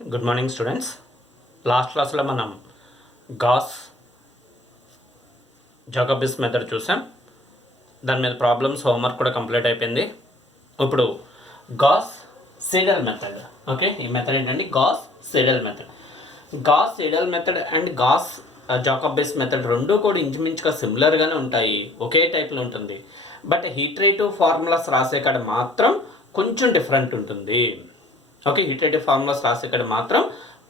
Good morning students. Last క్లాస్లో మనం gas Jacobi's method చూసాం. దాని మీద ప్రాబ్లమ్స్ హోంవర్క్ కూడా కంప్లీట్ అయిపోయింది. ఇప్పుడు గాస్ సీడెల్ మెథడ్. ఓకే, ఈ మెథడ్ ఏంటంటే Gauss Seidel method. Gauss Seidel method and Gauss Jacobi's method రెండు కూడా ఇంచుమించుగా సిమిలర్గానే ఉంటాయి, ఒకే టైప్లో ఉంటుంది. బట్ హీటరేటివ్ ఫార్ములాస్ రాసే కాడ మాత్రం కొంచెం డిఫరెంట్ ఉంటుంది. ఓకే, హీటరేటివ్ ఫార్ములాస్ రాసే కాడ మాత్రం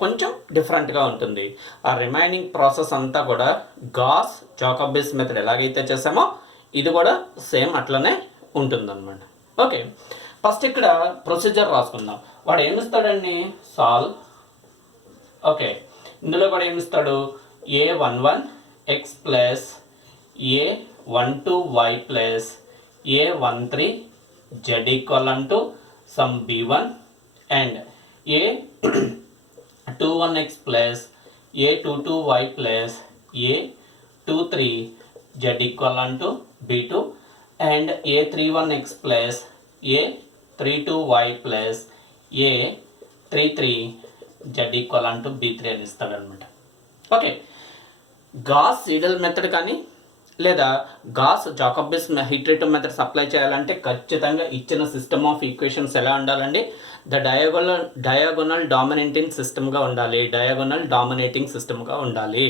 కొంచెం డిఫరెంట్గా ఉంటుంది. ఆ రిమైనింగ్ ప్రాసెస్ అంతా కూడా గాస్ జాకోబిస్ మెథడ్ ఎలాగైతే చేసామో ఇది కూడా సేమ్ అట్లనే ఉంటుందన్నమాట. ఓకే, ఫస్ట్ ఇక్కడ ప్రొసీజర్ రాసుకుందాం. వాడు ఏమిస్తాడండి? సాల్వ్. ఓకే, ఇందులో కూడా ఏమిస్తాడు? a11 x plus a12 y plus a13 z equal to some b1 and a21 x plus a22 y plus a23 z equal to b2 and a31 x plus a32 y plus a33 z equal to b3 అని ఇస్తాడు అనమాట. Okay, Gauss Seidel method కానీ లేదా gas జాకోబిస్ హీటరేటివ్ methods apply చేయాలంటే ఖచ్చితంగా ఇచ్చిన system of equations ఎలా ఉండాలండి? డయాగోనల్ డామినేటింగ్ సిస్టమ్గా ఉండాలి. డయాగోనల్ డామినేటింగ్ సిస్టమ్గా ఉండాలి.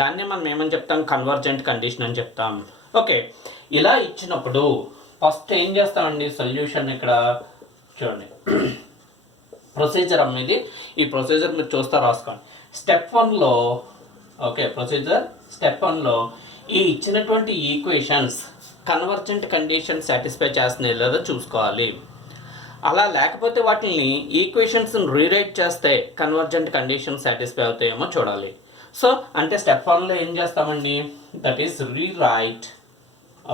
దాన్నే మనం ఏమని చెప్తాం? కన్వర్జెంట్ కండిషన్ అని చెప్తాం. ఓకే, ఇలా ఇచ్చినప్పుడు ఫస్ట్ ఏం చేస్తామండి? సొల్యూషన్ ఇక్కడ చూడండి, ప్రొసీజర్ అనేది ఈ ప్రొసీజర్ మీరు చూస్తా రాసుకోండి. స్టెప్ 1లో ఓకే, ప్రొసీజర్ స్టెప్ 1లో ఈ ఇచ్చినటువంటి ఈక్వేషన్స్ కన్వర్జెంట్ కండిషన్ సాటిస్ఫై చేస్తున్నాయి లేదా చూసుకోవాలి. అలా లేకపోతే వాటిని ఈక్వేషన్స్ని రీరైట్ చేస్తే కన్వర్జెంట్ కండిషన్ సాటిస్ఫై అవుతాయేమో చూడాలి. సో అంటే స్టెప్ 1లో ఏం చేస్తామండి? That is rewrite.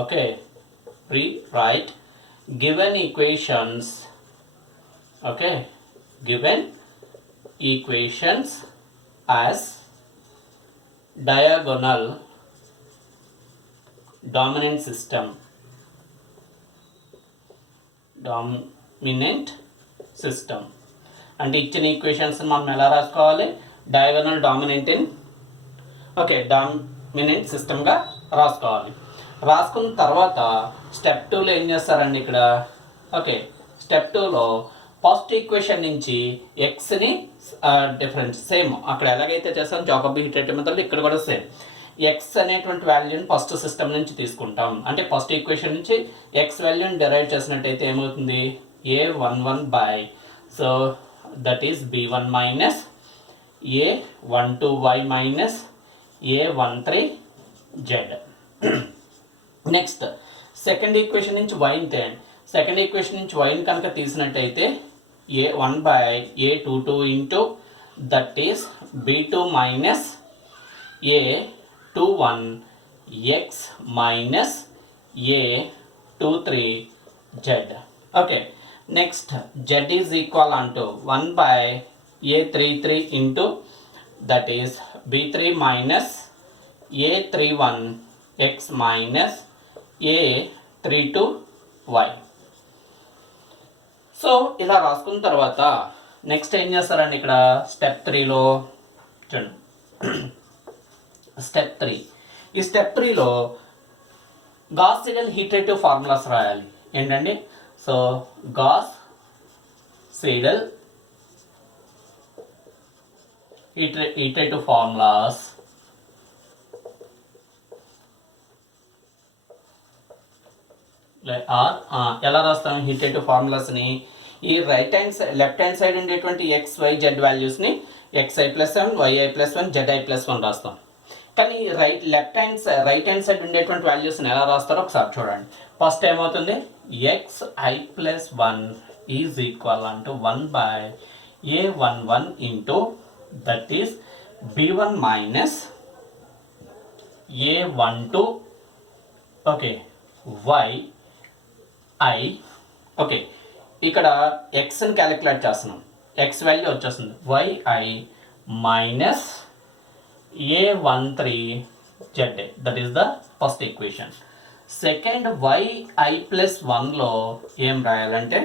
Okay, rewrite given equations. Okay, given equations as diagonal dominant system. అంటే ఇచ్చిన ఈక్వేషన్స్ మనం ఎలా రాసుకోవాలి? డయాగోనల్ డామినెంట్ ఇన్ డామినెంట్ సిస్టమ్గా రాసుకోవాలి. రాసుకున్న తర్వాత స్టెప్ 2లో ఏం చేస్తారండి ఇక్కడ? ఓకే, స్టెప్ 2లో ఫస్ట్ ఈక్వేషన్ నుంచి ఎక్స్ని డిఫరెన్స్ సేమ్ అక్కడ ఎలాగైతే చేస్తాం జాకోబి హీటరేటివ్ మెథడ్లో ఇక్కడ కూడా సేమ్ ఎక్స్ అనేటువంటి వాల్యూని ఫస్ట్ సిస్టమ్ నుంచి తీసుకుంటాం. అంటే ఫస్ట్ ఈక్వేషన్ నుంచి ఎక్స్ వాల్యూని డెరైవ్ చేసినట్టయితే ఏమవుతుంది? a11 by so that is b1 minus a12y minus a13z. Next second equation నుంచి వైని తేయండి. సెకండ్ ఈక్వేషన్ నుంచి వైని కనుక తీసినట్టయితే a1 by a22 into that is b2 minus a21 x minus a23 z. Okay, next z is equal to 1 by a33 into that is b3 minus a31 x minus a32 y. So ఇలా రాసుకున్న తర్వాత next ఏం చేస్తారండి? ఇక్కడ step 3లో చూడండి, step 3. ఈ step 3లో Gauss Seidel iterative formulas రాయాలి. ఏంటండి? So Gauss Seidel iterative formulas ఎలా రాస్తాం హీటరేటివ్ ఫార్ములాస్ని? ఈ లెఫ్ట్ హ్యాండ్ సైడ్ ఉండేటువంటి ఎక్స్ వై జెడ్ వాల్యూస్ని xi plus 1 yi plus 1 zi plus 1 రాస్తాం. కానీ రైట్ హ్యాండ్ సైడ్ ఉండేటువంటి వాల్యూస్ని ఎలా రాస్తారో ఒకసారి చూడండి. ఫస్ట్ ఏమవుతుంది? xi plus 1 is equal to 1 by a11 into that is b1 minus a12 okay y i. Okay, ఇక్కడ ఎక్స్ని క్యాలిక్యులేట్ చేస్తున్నాం. ఎక్స్ వాల్యూ వచ్చేస్తుంది yi minus a13 z. That is the first equation. Second yi plus 1లో ఏం రాయాలంటే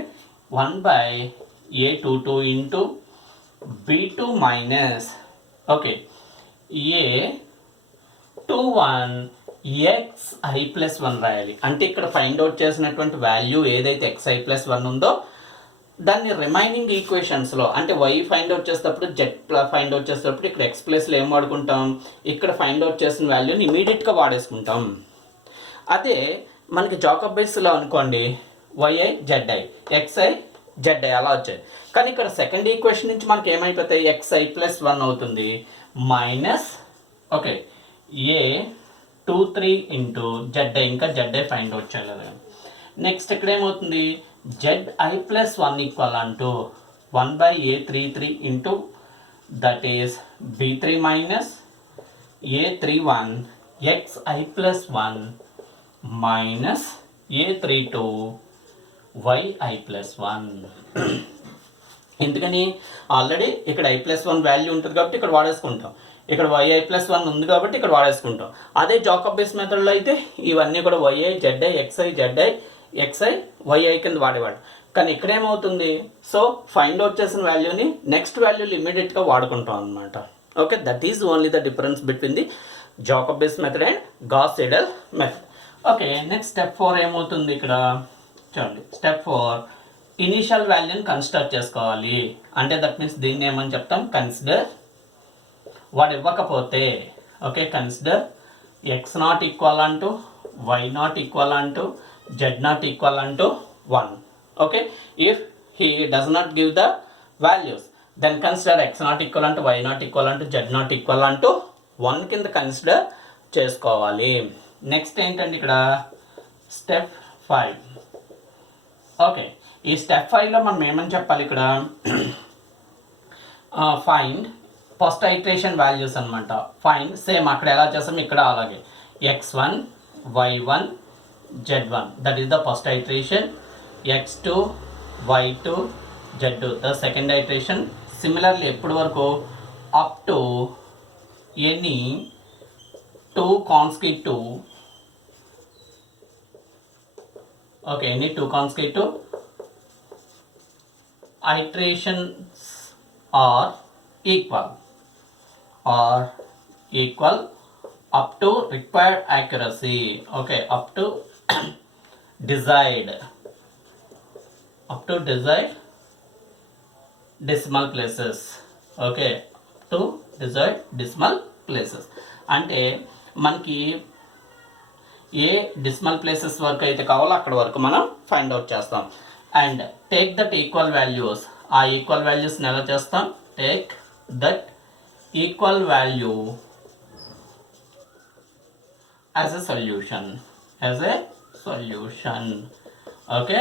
1 by a22 into b2 minus okay a21 xi plus 1 రాయాలి. అంటే ఇక్కడ ఫైండ్ అవుట్ చేసినటువంటి వాల్యూ ఏదైతే xi ప్లస్ 1 ఉందో దాన్ని రిమైనింగ్ ఈక్వేషన్స్లో అంటే y ఫైండ్ అవుట్ చేసేటప్పుడు z ఫైండ్ అవుట్ చేసేటప్పుడు ఇక్కడ x ప్లస్లో ఏం వాడుకుంటాం, ఇక్కడ ఫైండ్ అవుట్ చేసిన వాల్యూని ఇమీడియట్గా వాడేసుకుంటాం. అదే మనకి జాకోబియన్స్లో అనుకోండి yi zi xi zi అలా వచ్చాయి. కానీ ఇక్కడ సెకండ్ ఈక్వేషన్ నుంచి మనకి ఏమైపోతాయి, xi ప్లస్ 1 అవుతుంది minus okay a23 into zi, ఇంకా zi ఫైండ్ అవుట్ చేయలేదు. నెక్స్ట్ ఇక్కడ ఏమవుతుంది, zi ప్లస్ 1 ఈక్వల్ అంటూ 1/a33 into that is b3 minus a31 xi plus 1 minus a32 yi plus 1. ఎందుకని ఆల్రెడీ ఇక్కడ i ప్లస్ 1 వాల్యూ ఉంటుంది కాబట్టి ఇక్కడ వాడేసుకుంటాం, ఇక్కడ yi ప్లస్ 1 ఉంది కాబట్టి ఇక్కడ వాడేసుకుంటాం. అదే జాకోబియన్స్ మెథడ్లో అయితే ఇవన్నీ కూడా yi zi xi zi xi yi కింద వాడేవాడు. కానీ ఇక్కడ ఏమవుతుంది, సో ఫైండ్ అవుట్ చేసిన వాల్యూని నెక్స్ట్ వాల్యూలు ఇమీడియట్గా వాడుకుంటాం అనమాట. Okay, that is only the difference between the Jacobians method and Gauss Seidel method. Okay, next step 4 ఏమవుతుంది ఇక్కడ చూడండి. స్టెప్ 4 ఇనీషియల్ వాల్యూని కన్సిడర్ చేసుకోవాలి. అంటే దట్ మీన్స్ దీన్ని ఏమని చెప్తాం, కన్సిడర్ వాడు ఇవ్వకపోతే ఓకే కన్సిడర్ x0 ఈక్వల్ అంటూ y0 ఈక్వల్ అంటూ z0 ఈక్వల్ అంటూ 1. Okay, if he does not give the values then consider x0 equal అంటూ y0 ఈక్వల్ అంటూ z0 ఈక్వల్ అంటూ 1 కింద కన్సిడర్ చేసుకోవాలి. నెక్స్ట్ ఏంటంటే ఇక్కడ స్టెప్ 5. ఓకే, ఈ స్టెప్ 5లో మనం ఏమని చెప్పాలి, ఇక్కడ ఫైండ్ ఫస్ట్ ఐటరేషన్ వాల్యూస్ అనమాట. ఫైండ్ సేమ్ అక్కడ ఎలా చేస్తాం ఇక్కడ అలాగే x1 y1 z1 that is the first iteration, x2 y2 z2 the second iteration. Similarly ఎప్పటి వరకు up to any 2 consecutive okay any 2 consecutive iterations are equal up to required accuracy. Okay, up to desired decimal places. Okay, up to desired decimal places అంటే మనకి ఏ decimal places వరకు అయితే కావాలో అక్కడ వరకు మనం ఫైండ్ అవుట్ చేస్తాం. And take that equal values, ఆ ఈక్వల్ వాల్యూస్ని ఎలా చేస్తాం, take that equal value as a solution okay,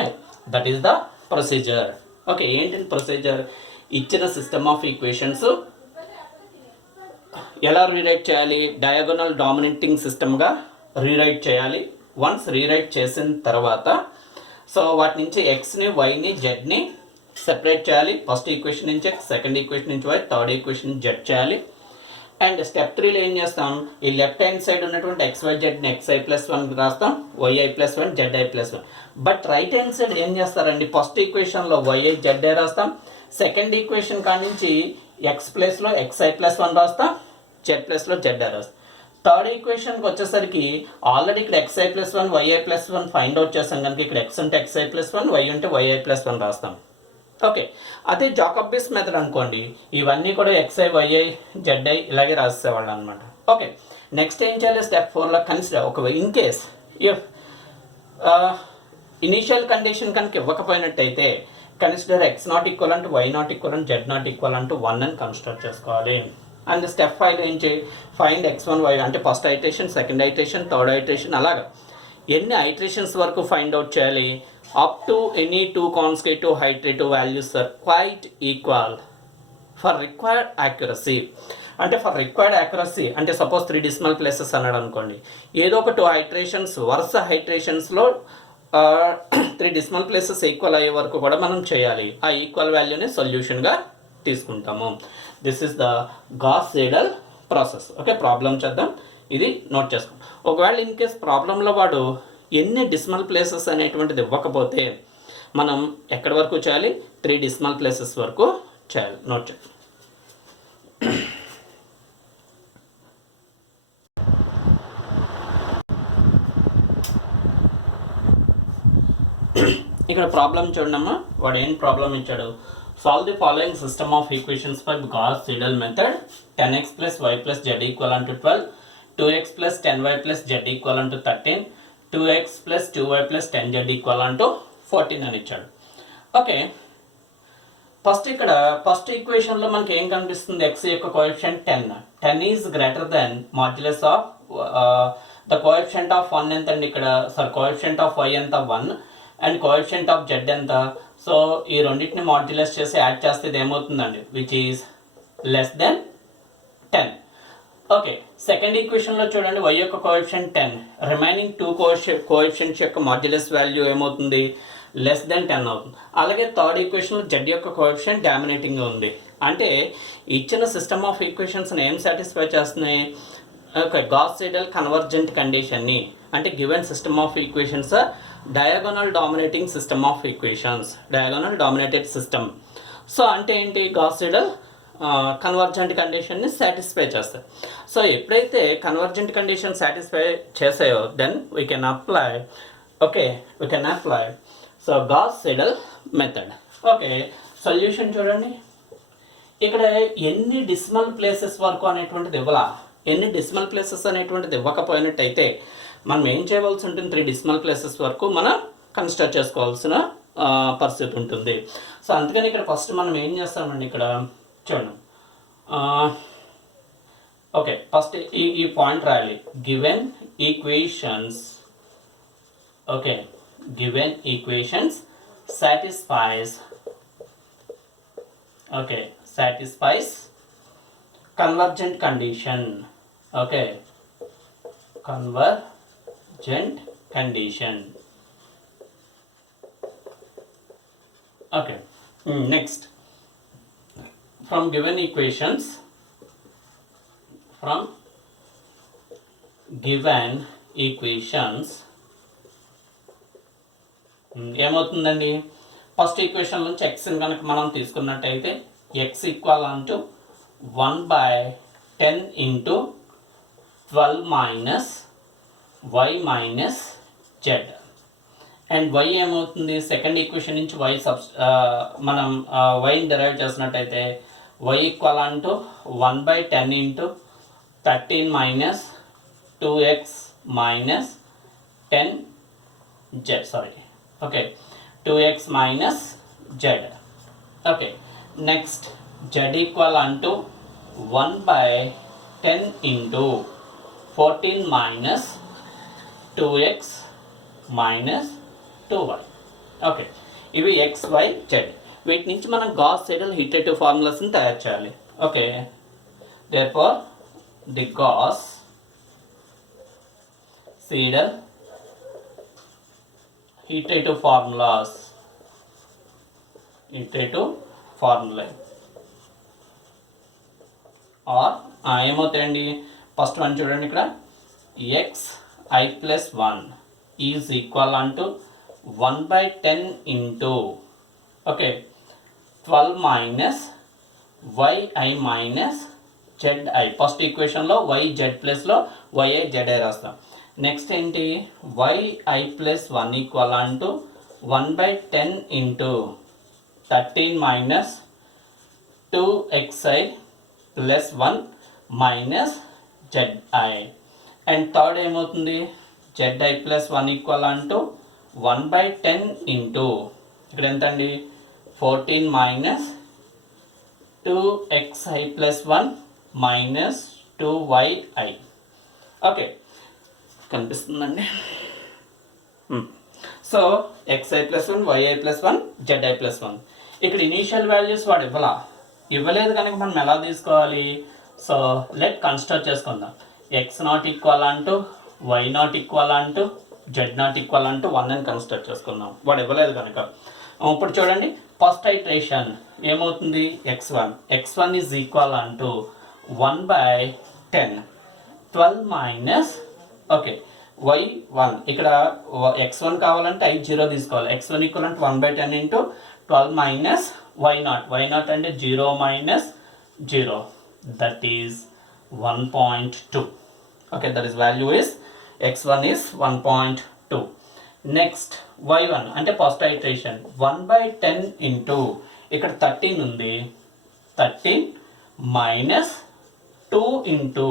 that is the procedure. Okay, ఏంటి ప్రొసీజర్, ఇచ్చిన సిస్టమ్ ఆఫ్ ఈక్వేషన్స్ ఎలా రీరైట్ చేయాలి, డయాగోనల్ డామినేటింగ్ సిస్టమ్గా రీరైట్ చేయాలి. వన్స్ రీరైట్ చేసిన తర్వాత సో వాటి నుంచి ఎక్స్ని వైని జెడ్ని సెపరేట్ చేయాలి. ఫస్ట్ ఈక్వేషన్ నుంచి ఎక్స్, సెకండ్ ఈక్వేషన్ నుంచి వై, థర్డ్ ఈక్వేషన్ జెడ్ చేయాలి. అండ్ స్టెప్ 3లో ఏం చేస్తాం, ఈ లెఫ్ట్ హ్యాండ్ సైడ్ ఉన్నటువంటి XYZని xi ప్లస్ 1 రాస్తాం, yi plus 1 zi plus 1. But right hand side ఏం చేస్తారండి, ఫస్ట్ ఈక్వేషన్లో yi zi రాస్తాం, సెకండ్ ఈక్వేషన్ కాడి నుంచి x ప్లస్లో xi ప్లస్ 1 రాస్తాం, z ప్లస్లో zi రాస్తాం. థర్డ్ ఈక్వేషన్కి వచ్చేసరికి ఆల్రెడీ ఇక్కడ xi plus 1 yi plus 1 find out చేస్తాం కనుక ఇక్కడ x ఉంటే xi ప్లస్ 1 y ఉంటే yi ప్లస్ 1 రాస్తాం. ఓకే, అదే జాకోబియన్స్ మెథడ్ అనుకోండి, ఇవన్నీ కూడా xi yi zi ఇలాగే రాసేవాళ్ళు అనమాట. ఓకే, నెక్స్ట్ ఏం చేయాలి, స్టెప్ 4లో కన్సిడర్ ఒక in case if initial condition కనుక ఇవ్వకపోయినట్టయితే కన్సిడర్ x0 ఈక్వల్ అంటే y0 ఈక్వల్ అంటే z0 ఈక్వల్ అంటే 1 అని కన్సిడర్ చేసుకోవాలి. అండ్ స్టెప్ 5 ఏం చేయి, ఫైండ్ x1 y అంటే first iteration, second iteration, third iteration అలాగా ఎన్ని ఐటరేషన్స్ వరకు ఫైండ్ అవుట్ చేయాలి, up to any 2 consecutive iterative values are quite equal for required accuracy. అంటే ఫర్ రిక్వైర్డ్ యాక్యురసీ అంటే సపోజ్ 3 డెసిమల్ ప్లేసెస్ అన్నాడు అనుకోండి, ఏదో ఒక 2 ఐటరేషన్స్ వరుస ఐటరేషన్స్లో 3 డెసిమల్ ప్లేసెస్ ఈక్వల్ అయ్యే వరకు కూడా మనం చేయాలి. ఆ ఈక్వల్ వాల్యూని సొల్యూషన్గా తీసుకుంటాము. This is the Gauss Seidel process. Okay, problem చేద్దాం, ఇది నోట్ చేసుకోండి. ఒకవేళ ఇన్ కేస్ ప్రాబ్లంలో వాడు ఎన్ని డెసిమల్ ప్లేసెస్ అనేటువంటిది ఇవ్వకపోతే మనం ఎక్కడి వరకు చేయాలి, 3 డెసిమల్ ప్లేసెస్ వరకు చేయాలి. నోట్ చేయండి. ఇక్కడ ప్రాబ్లం చూడమ్మా, వాడు ఏం ప్రాబ్లం ఇచ్చాడు. Solve the following system of equations by gas Seidel method. 10x plus y plus z equivalent to 12, 2x plus 10y plus z equivalent to 13, 2x plus 2y plus 10z equivalent to 14 అని ఇచ్చాడు. Okay, first ఈక్వేషన్లో మనకి ఏం కనిపిస్తుంది, x యొక్క coefficient 10. 10 is greater than modulus of the coefficient of 1 ఎంత అండి ఇక్కడ, coefficient of y ఎంత 1 అండ్ కోఎఫిషియంట్ ఆఫ్ z ఎంత. సో ఈ రెండింటిని మాడ్యులస్ చేసి యాడ్ చేస్తే ఇది ఏమవుతుందండి, which is less than 10. Okay, second ఈక్వేషన్లో చూడండి, y యొక్క కోఎఫిషియంట్ 10, రిమైనింగ్ 2 కోఎఫిషియంట్స్ యొక్క మాడ్యులస్ వాల్యూ ఏమవుతుంది, లెస్ దెన్ 10 అవుతుంది. అలాగే థర్డ్ ఈక్వేషన్లో z యొక్క కోఎఫిషియంట్ డామినేటింగ్గా ఉంది. అంటే ఇచ్చిన సిస్టమ్ ఆఫ్ ఈక్వేషన్స్ని ఏం సాటిస్ఫై చేస్తున్నాయి, ఓకే, గాస్ సీడెల్ కన్వర్జెంట్ కండిషన్ని. అంటే given system of equations diagonal dominating system of equations, diagonal dominated system. So అంటే ఏంటి, గాస్ సీడెల్ కన్వర్జెంట్ కండిషన్ని సాటిస్ఫై చేస్తాయి. సో ఎప్పుడైతే కన్వర్జెంట్ కండిషన్ సాటిస్ఫై చేసాయో then we can apply, okay, we can apply so Gauss Seidel method. Okay, solution చూడండి, ఇక్కడ ఎన్ని decimal places వరకు అనేటువంటిది ఇవ్వాలా, ఎన్ని డెసిమల్ ప్లేసెస్ అనేటువంటిది ఇవ్వకపోయినట్టయితే మనం ఏం చేయవలసి ఉంటుంది, 3 డెసిమల్ ప్లేసెస్ వరకు మనం కన్సిడర్ చేసుకోవాల్సిన పరిస్థితి ఉంటుంది. సో అందుకని ఇక్కడ ఫస్ట్ మనం ఏం చేస్తామండి, ఇక్కడ చూడండి, ఓకే, ఫస్ట్ ఈ పాయింట్ రాయాలి, given equations, okay, given equations satisfies, okay, satisfies convergent condition, okay, convergent condition. Okay, next, from given equations, ఏమవుతుందండి, ఫస్ట్ ఈక్వేషన్ నుంచి ఎక్స్ని కనుక మనం తీసుకున్నట్టయితే ఎక్స్ ఈక్వల్ అంటూ 1/10 into 12 minus y minus Z. And y ఏమవుతుంది, second equation నుంచి మనం వైని derive చేసినట్టయితే y ఈక్వల్ అంటూ 1/10 into 13 minus 2x minus 10z, okay, 2x minus z. Okay, next z equal అంటూ 1/10 into 14 minus 2x minus 2y. Okay, ఇవి x y z. వీటి నుంచి మనం గాస్ సీడెల్ హీటరేటివ్ ఫార్ములాస్ని తయారు చేయాలి. Okay, therefore the Gauss Seidel iterative formulas, are ఏమవుతాయండి, first one చూడండి, ఇక్కడ x I plus 1 is equal unto 1/10 into, okay, 12 minus yi minus zi. First ఈక్వేషన్లో yz ప్లస్లో yi zi రాస్తాం. నెక్స్ట్ ఏంటి, yi plus 1 ఈక్వల్ అంటూ 1/10 into 13 minus 2xi plus 1 minus zi. And third ఏమవుతుంది, zi plus 1 equal అంటూ 1/10 into ఇక్కడ ఎంత అండి 14 minus 2xi plus 1 minus 2yi. Okay, కనిపిస్తుందండి. So xi plus 1, yi plus 1, zi plus 1. ఇక్కడ ఇనీషియల్ వాల్యూస్ వాడు ఇవ్వలేదు కనుక మనం ఎలా తీసుకోవాలి, సో లెట్ కన్సిడర్ చేసుకుందాం. ఎక్స్ నాట్ ఈక్వల్ అంటూ వై నాట్ ఈక్వల్ అంటూ జెడ్ నాట్ ఈక్వల్ అంటూ 1 అని కన్సిడర్ చేసుకుందాం, వాడు ఇవ్వలేదు కనుక. ఇప్పుడు చూడండి, ఫస్ట్ ఐట్రేషన్ ఏమవుతుంది, x1 ఈజ్ ఈక్వల్ అంటూ 1/10, 12 మైనస్, ఓకే, y1, ఇక్కడ x1 కావాలంటే i0 తీసుకోవాలి. x1 ఈక్వల్ అంటే 1/10 ఇంటూ 12 మైనస్ y0 అంటే 0 minus 0, that is 1.2. okay, that is value is x1 is 1.2. Next y1 అంటే ఫస్ట్ ఐటరేషన్ 1/10 ఇంటూ ఇక్కడ 13 ఉంది, 13 minus 2 into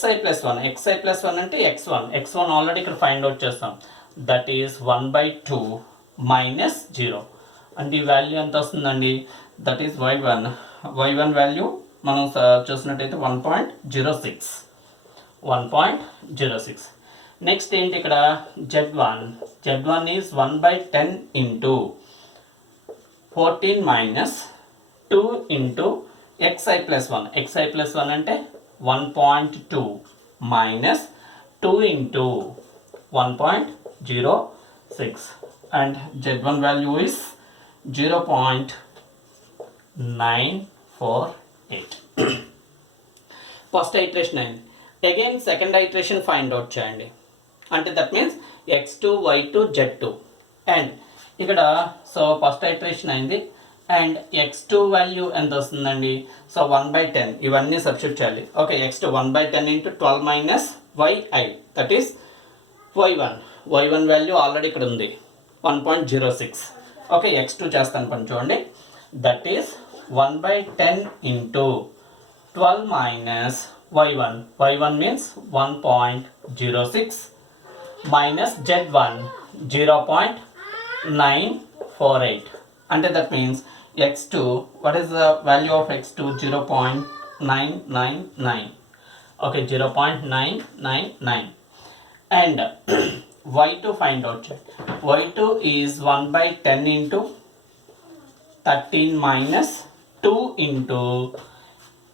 xi plus 1. xi plus 1 అంటే x1 already ఇక్కడ ఫైండ్ అవుట్ చేస్తాం, that is 1/2 minus 0 అంటే ఈ value ఎంత వస్తుందండి, దట్ ఈస్ y1 వాల్యూ మనం చూసినట్టయితే 1.06. నెక్స్ట్ ఏంటి ఇక్కడ z1 is 1/10 into 14 minus 2 into xi plus 1 అంటే 1.2 minus 2 into 1.06 and z1 value is 0.948. First iteration అయింది. Again second iteration find out చేయండి, అంటే that means x2 y2 z2 and ఇక్కడ so first iteration అయింది అండ్ x2 వాల్యూ ఎంత వస్తుందండి, so 1/10 ఇవన్నీ substitute చేయాలి. Okay, x2 1/10 into 12 minus yi, that is y1 value already ఇక్కడ ఉంది 1.06. ఓకే, x2 చేస్తాను పని చూడండి, that is 1/10 into 12 minus y1 means 1.06 minus z1 0.948 అంటే that means x2, what is the value of x2, 0.999. okay, 0.999 and y2 find out. y2 is 1/10 into 13 minus 2 into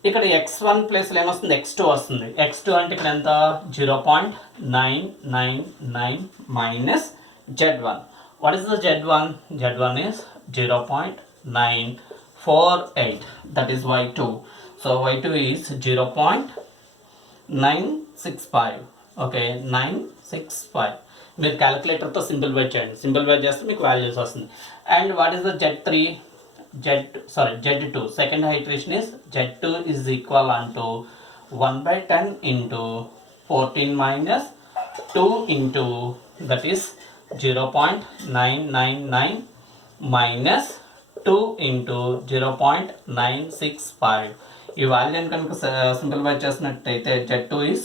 ఇక్కడ x1 ప్లేస్లో ఏమొస్తుంది, x2 వస్తుంది. x2 అంటే ఇక్కడ ఎంత 0.999 minus z1. What is the z1 is 0.948, that is y2. so y2 is 0.965. okay, 965 మీరు క్యాలిక్యులేటర్తో simplify చేయండి, simplify చేస్తే మీకు వాల్యూస్ వస్తుంది. And what is the z2, second iteration is z2 is equal to 1/10 into 14 minus 2 into that is 0.999 minus 2 into 0.965. ఈ వాల్యూని కనుక simplify చేసినట్టయితే z2 is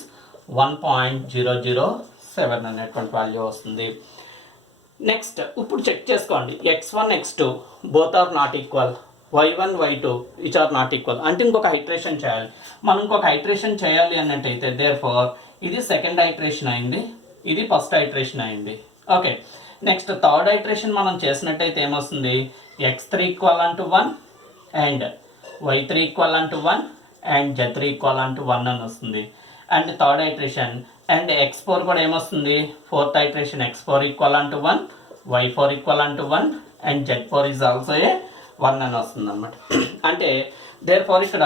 1.007 అనేటువంటి వాల్యూ వస్తుంది. నెక్స్ట్ ఇప్పుడు చెక్ చేసుకోండి, x1 x2 both are not equal, y1 y2 which are not equal అంటే ఇంకొక ఐటరేషన్ చేయాలి. మనం ఇంకొక ఐటరేషన్ చేయాలి అన్నట్టయితే దేర్ఫోర్ ఇది సెకండ్ ఐటరేషన్ అయింది, ఇది ఫస్ట్ ఐటరేషన్ అయింది. ఓకే, నెక్స్ట్ థర్డ్ ఐటరేషన్ మనం చేసినట్టయితే ఏమొస్తుంది, x3 ఈక్వల్ అంటూ 1 అండ్ y3 ఈక్వల్ అంటూ 1 అండ్ z3 ఈక్వల్ అంటూ 1 అని వస్తుంది. And third iteration and x4 కూడా ఏమొస్తుంది, ఫోర్త్ ఐటరేషన్ x4 ఈక్వల్ అంటూ 1, y4 ఈక్వల్ అంటూ 1 అండ్ z4 ఈజ్ ఆల్సో 1 అని వస్తుంది అనమాట. అంటే దేర్ఫోర్ ఇక్కడ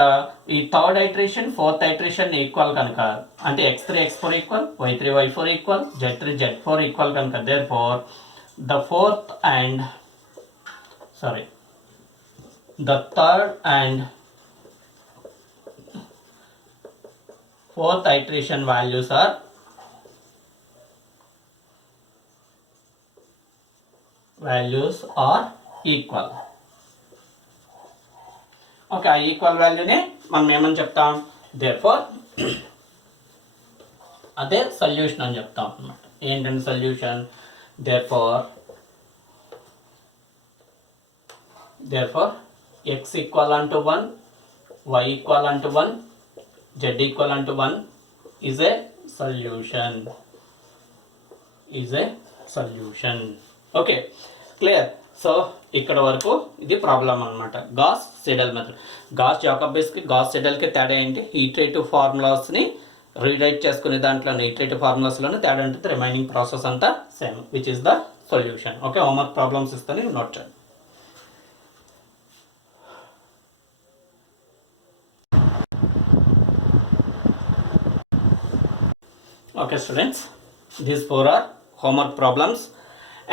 ఈ third iteration fourth iteration equal కనుక అంటే x3 x4 equal, y3 y4 equal, z3 z4 equal కనుక therefore the third and fourth iteration values are equal. Okay, ఆ ఈక్వల్ వాల్యూనే మనం ఏమని చెప్తాం, దేర్ఫోర్ అదే సొల్యూషన్ అని చెప్తాం అన్నమాట. ఏంటంటే సొల్యూషన్, దేర్ఫోర్ x ఈక్వల్ అంటూ 1, y ఈక్వల్ అంటూ 1, z ఈక్వల్ అంటూ 1 is a solution. Okay, clear. So ఇక్కడ వరకు ఇది ప్రాబ్లం అనమాట. గాస్ సీడెల్ మెథడ్, గాస్ జాకోబియన్స్కి గాస్ సీడెల్కి తేడా ఏంటి, ఈటరేటివ్ ఫార్ములాస్ని రీరైట్ చేసుకునే దాంట్లో ఈటరేటివ్ ఫార్ములాస్లోనే తేడా ఉంటుంది, రిమైనింగ్ ప్రాసెస్ అంతా same, which is the solution. Okay, homework problems ఇస్తాను, నోట్ చేయండి. Okay students, these 4 are homework problems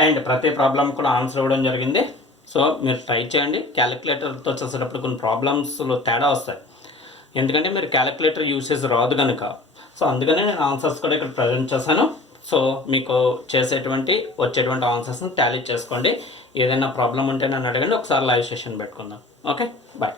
and ప్రతి ప్రాబ్లం కూడా ఆన్సర్ ఇవ్వడం జరిగింది. సో మీరు ట్రై చేయండి. క్యాలిక్యులేటర్తో చేసేటప్పుడు కొన్ని ప్రాబ్లమ్స్లో తేడా వస్తాయి, ఎందుకంటే మీరు క్యాలిక్యులేటర్ యూసేజ్ రాదు కనుక. సో అందుకనే నేను ఆన్సర్స్ కూడా ఇక్కడ ప్రజెంట్ చేశాను. సో మీకు వచ్చేటువంటి ఆన్సర్స్ని టాలీ చేసుకోండి. ఏదైనా ప్రాబ్లం ఉంటే నన్ను అడగండి, ఒకసారి లైవ్ సెషన్ పెట్టుకుందాం. Okay, bye.